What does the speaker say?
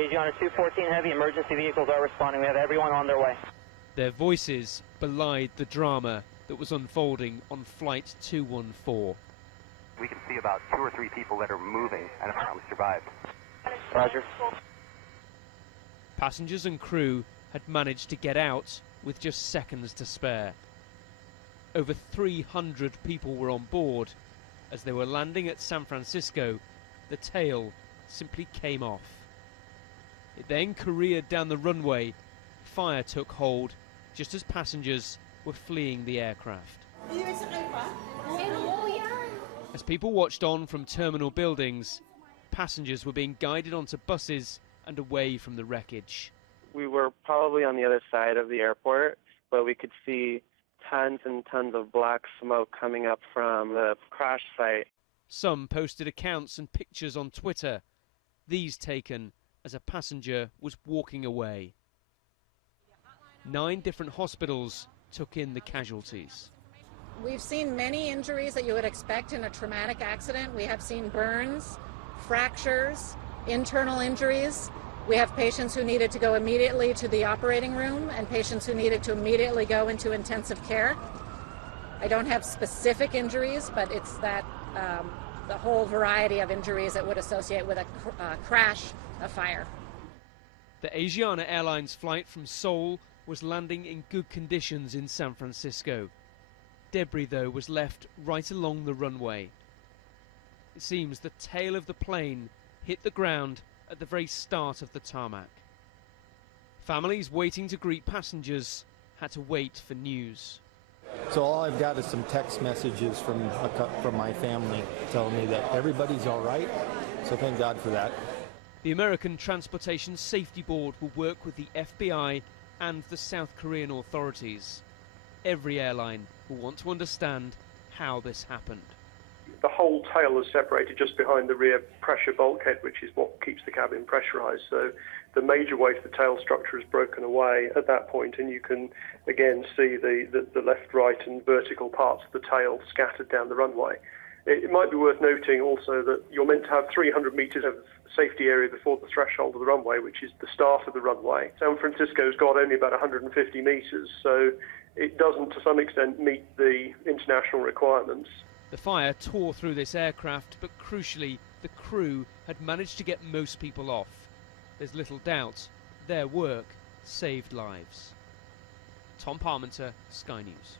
Asiana 214 heavy emergency vehicles are responding. We have everyone on their way. Their voices belied the drama that was unfolding on Flight 214. We can see about 2 or 3 people that are moving and apparently survived. Roger. Passengers and crew had managed to get out with just seconds to spare. Over 300 people were on board. As they were landing at San Francisco, the tail simply came off. It then careered down the runway. Fire took hold just as passengers were fleeing the aircraft. As people watched on from terminal buildings, passengers were being guided onto buses and away from the wreckage. We were probably on the other side of the airport, but we could see tons and tons of black smoke coming up from the crash site. Some posted accounts and pictures on Twitter, these taken as a passenger was walking away. 9 different hospitals took in the casualties. We've seen many injuries that you would expect in a traumatic accident. We have seen burns, fractures, internal injuries. We have patients who needed to go immediately to the operating room and patients who needed to immediately go into intensive care. I don't have specific injuries, but it's that the whole variety of injuries that would associate with a crash, a fire. The Asiana Airlines flight from Seoul was landing in good conditions in San Francisco. Debris, though, was left right along the runway. It seems the tail of the plane hit the ground at the very start of the tarmac. Families waiting to greet passengers had to wait for news. So all I've got is some text messages from my family telling me that everybody's all right, so thank God for that. The American Transportation Safety Board will work with the FBI and the South Korean authorities. Every airline will want to understand how this happened. The whole tail is separated just behind the rear pressure bulkhead, which is what keeps the cabin pressurized. So the major weight of the tail structure is broken away at that point, and you can again see the left, right and vertical parts of the tail scattered down the runway. It might be worth noting also that you're meant to have 300 meters of safety area before the threshold of the runway, which is the start of the runway. San Francisco's got only about 150 meters, so it doesn't to some extent meet the international requirements. The fire tore through this aircraft, but crucially, the crew had managed to get most people off. There's little doubt their work saved lives. Tom Parmenter, Sky News.